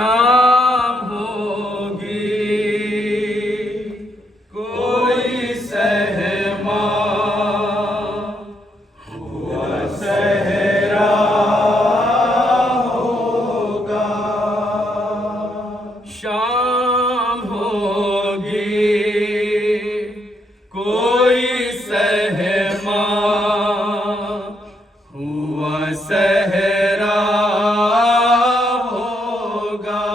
शाम होगी कोई सहमा हुआ सहरा होगा। शाम होगी कोई सहमा हुआ सहरा होगा।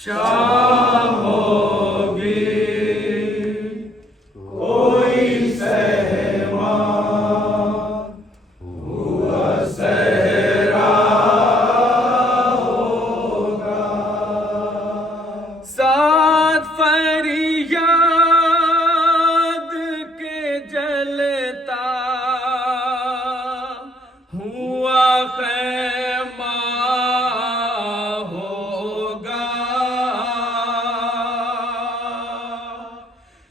शाम होगी कोई सहमा हुआ सहरा होगा। साथ फरियाद के जलता हुआ ख़ैमा होगा।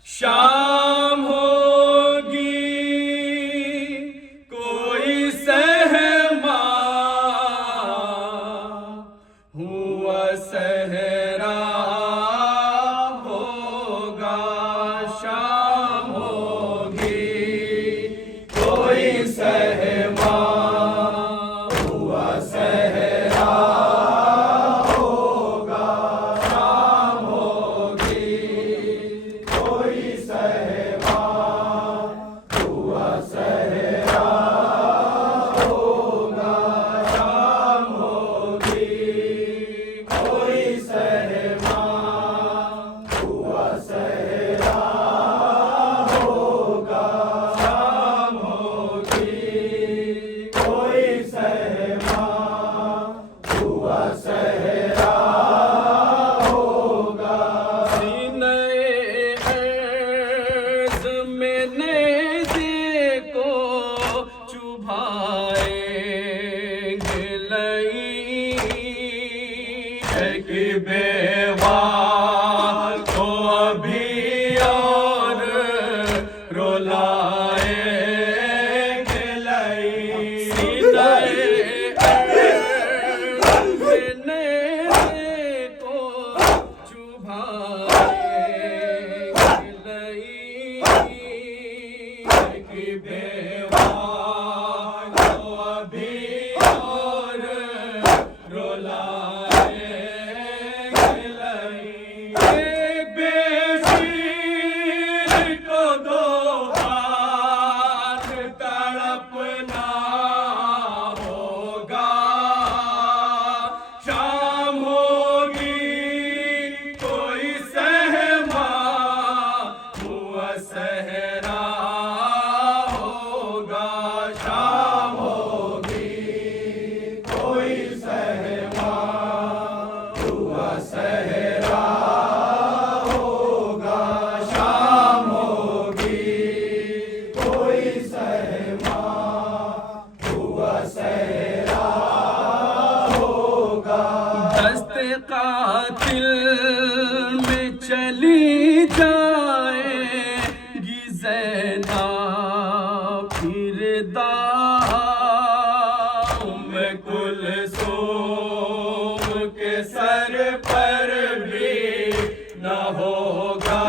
शाम होगी कोई सहमा हुआ सहरा होगा। शाम होगी कोई सहमा हुआ सहरा होगा। शाम होगी कोई सहमा हुआ सहरा होगा। शाम होगी कोई सहमा हुआ सहरा होगा। शाम होगी कोई सहमा हुआ सहरा होगा। सीने अर्ज़ में नेज़े को चुभाएंगे लई कि बेवा को अभी और रुलाएंगे लई। सीने अर्ज़ में नेज़े को चुभाएंगे लई कि बेवा को अभी और रुलाएंगे लई। एक बेशीर को दो हाथ तड़पना होगा। शाम होगी कोई सहमा हुआ सहरा होगा। शाम होगी कोई सहमा हुआ सहरा होगा। शाम होगी कोई सहमा हुआ सहरा होगा। दस्ते कातिल में चली जाएगी ज़ैनब फिर दाम कुलसूम के सर पर भी न होगा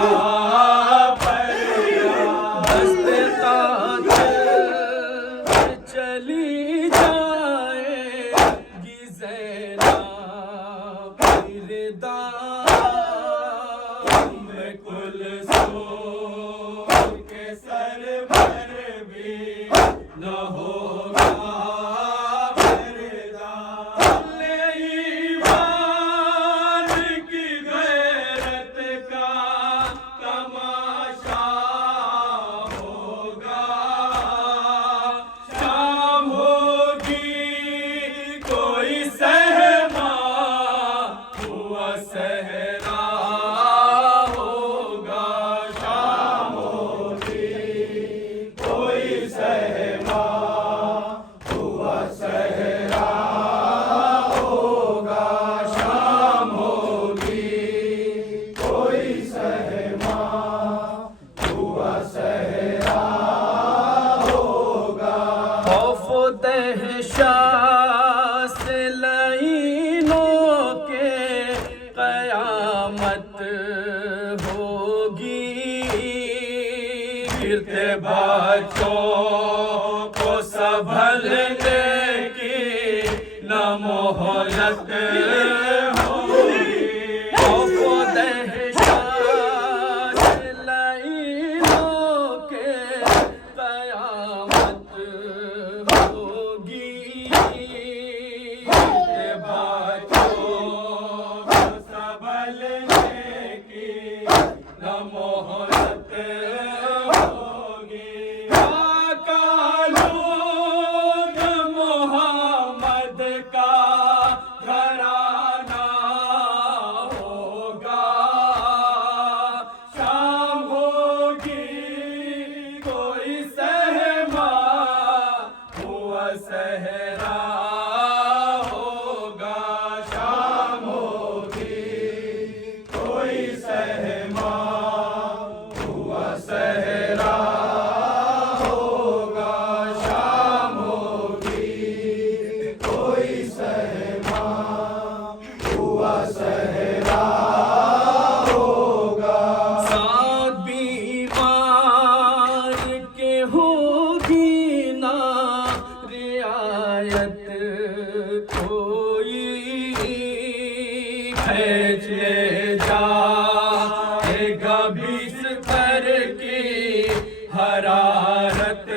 पर्दा। दस्ते कातिल में चली जाएगी ज़ैनब फिर दाम कुलसूम के सर पर भी न होगा पर्दा। ईमान की गैरत का तमाशा होगा। शाम होगी कोई सहमा हुआ सहरा मोहलत होगी। खौफ दहशत लाइनों के क़यामत होगी। बच्चों को संभलने की न मोहलत होगी। आका लोग मोहम्मद का घराना होगा। शाम होगी कोई सहमा हुआ सहरा होगा। शाम होगी कोई सहमा हुआ सहरा होगा। शाम होगी कोई सहमा हुआ सहरा होगा। साथ बीमार के होगी ना रियायत कोई। खींच ले जाएगा बिस्तर की हरारत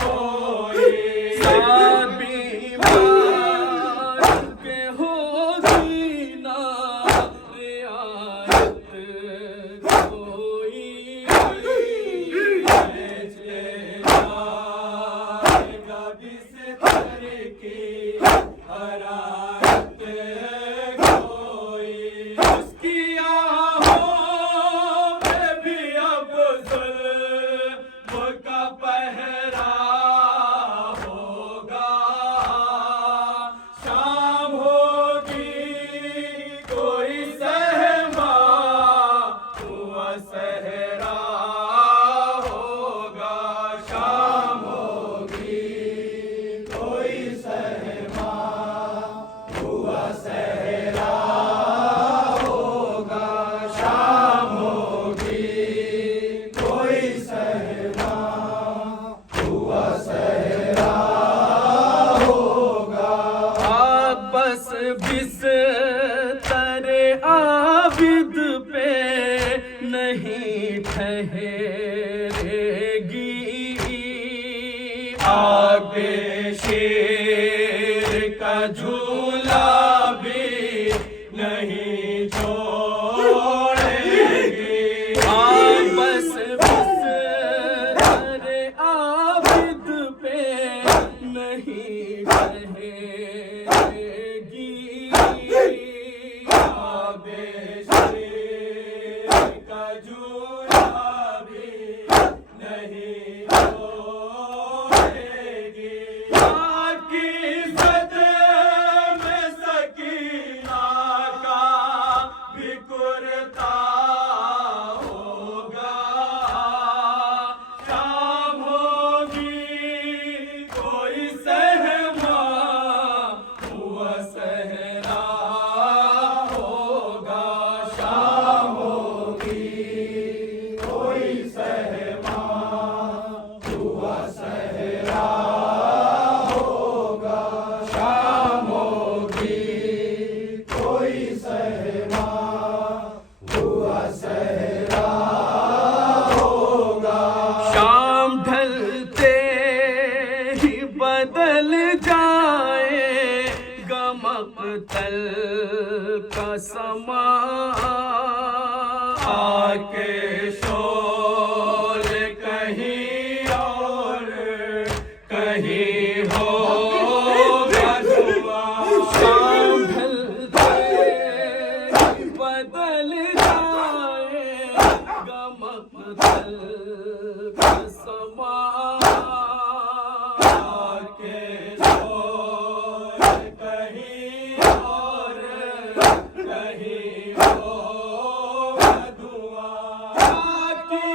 कोई। साथ बीमार के होगी ना रियायत कोई। खींच ले जाएगा बिस्तर की हरारत कोई। उसकी आहों में भी अब जुल्म का पहरा होगा। शाम होगी कोई सहमा हुआ सहरा होगा। शाम होगी कोई सहमा हुआ सहरा होगा। शाम होगी कोई सहमा हुआ सहरा होगा। बस बिस्तर आबिद पे नहीं ठहरेगी। आगे शेर का झूला भी नहीं छोड़ेगी। बस बिस्तर आबिद पे नहीं ठहरेगी। आगे शेर का झूला भी नहीं छोड़ेगी। आकी सद में सकीना का भी कुर्ता होगा। शाम होगी कोई सहमा हुआ सहरा होगा। शाम होगी कोई सहमा हुआ सहरा होगा। शाम होगी कोई सहमा हुआ सहरा होगा। शाम ढलते ही बदल जाएगा मक़तल का समा। आके शोले कहीं और कहीं होगा धुआं। शाम ढलते ही बदल जाएगा मक़तल का समा। आके शोले कहीं और कहीं होगा धुआं। आकी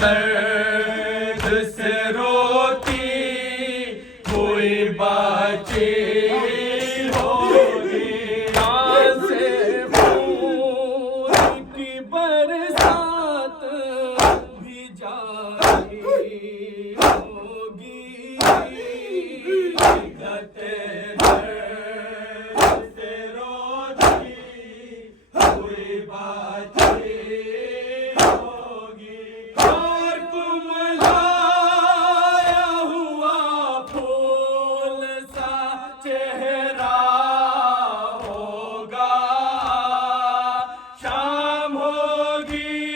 दर्द से रोती हुई बच्ची होगी। से खून की बरसात भी जारी होगी। गते दर्द से रोती हुई बच्ची होगी। और कुमलाया हुआ फूल सा चेहरा होगा। शाम होगी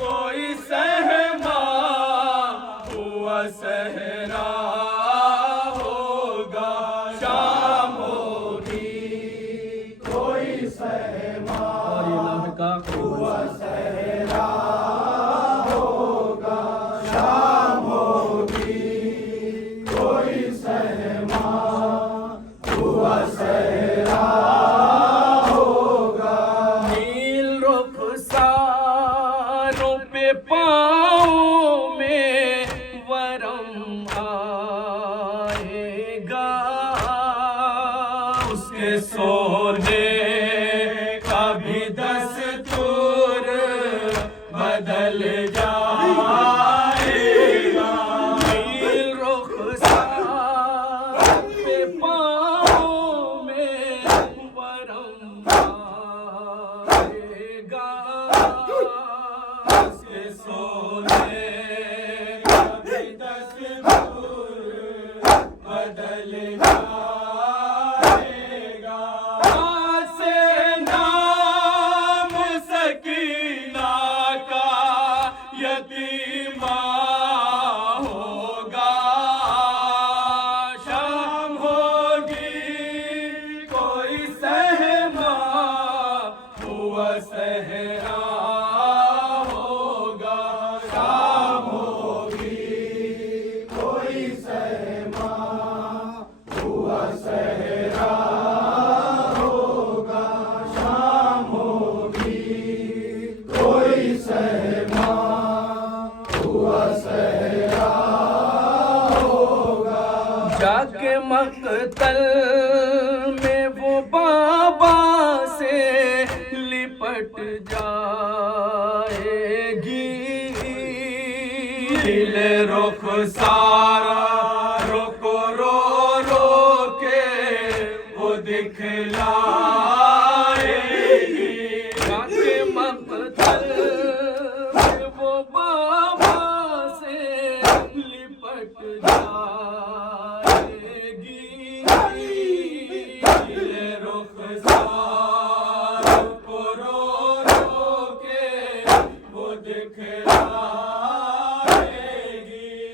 कोई सहमा हुआ सहरा होगा। शाम होगी कोई सहमा और ये लाभ का हुआ सहरा होगा। शाम होगी कोई सहमा हुआ सहरा होगा। नील रुखसारों पे पाँव में वरम आएगा। उसके सोने का भी दस्तूर बदल जाएगा। नील रुखसार पे पाँव में वरम आएगा। उसके सोने का भी दस्तूर बदल जाएगा। आज से नाम सकीना का यतीमा होगा। शाम होगी कोई सहमा हुआ सहरा होगा। शाम होगी कोई सहमा हुआ सहरा होगा। शाम होगी कोई सहमा हुआ सहरा होगा। जाके मकतल में वो बाबा से लिपट जाएगी। दिल रुख सारा रोको रो रो के वो दिखलाएगी। जाके मकतल में वो बाबा से लिपट जाएगी। दिल रुख सारा को रो रो के वो दिखलाएगी।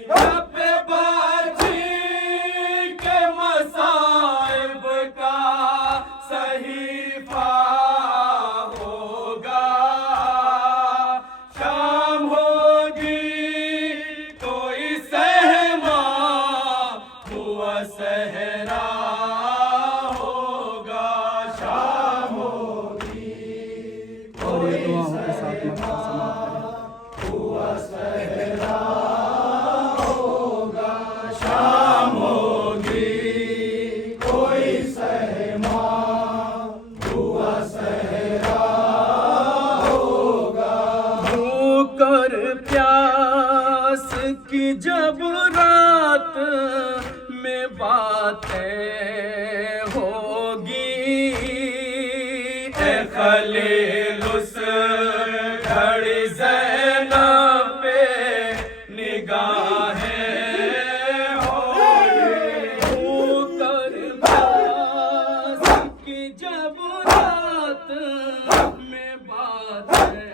जब बाजी के मसाइब का सहीफा होगा। शाम होगी कोई सहमा हुआ सहरा होगा। शाम होगी और ये दुआओं के साथ मक्का समाप्त करें। हुआ सहरा होगा। शाम होगी कोई सहमा हुआ सहरा होगा। भूख और प्यास की जब रात में बातें होगी। ए खलील उस घड़ी ज़ैनब पे निगाहें होगी। भूख और प्यास की जब रात में बातें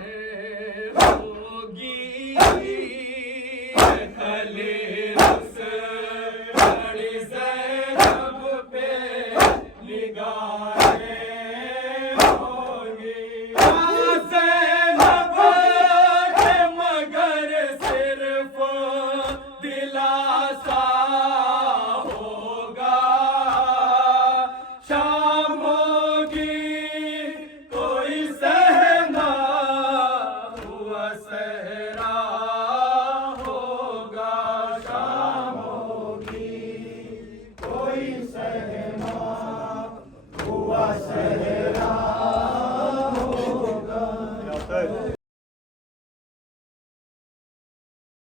होगी। खलील उस घड़ी ज़ैनब पे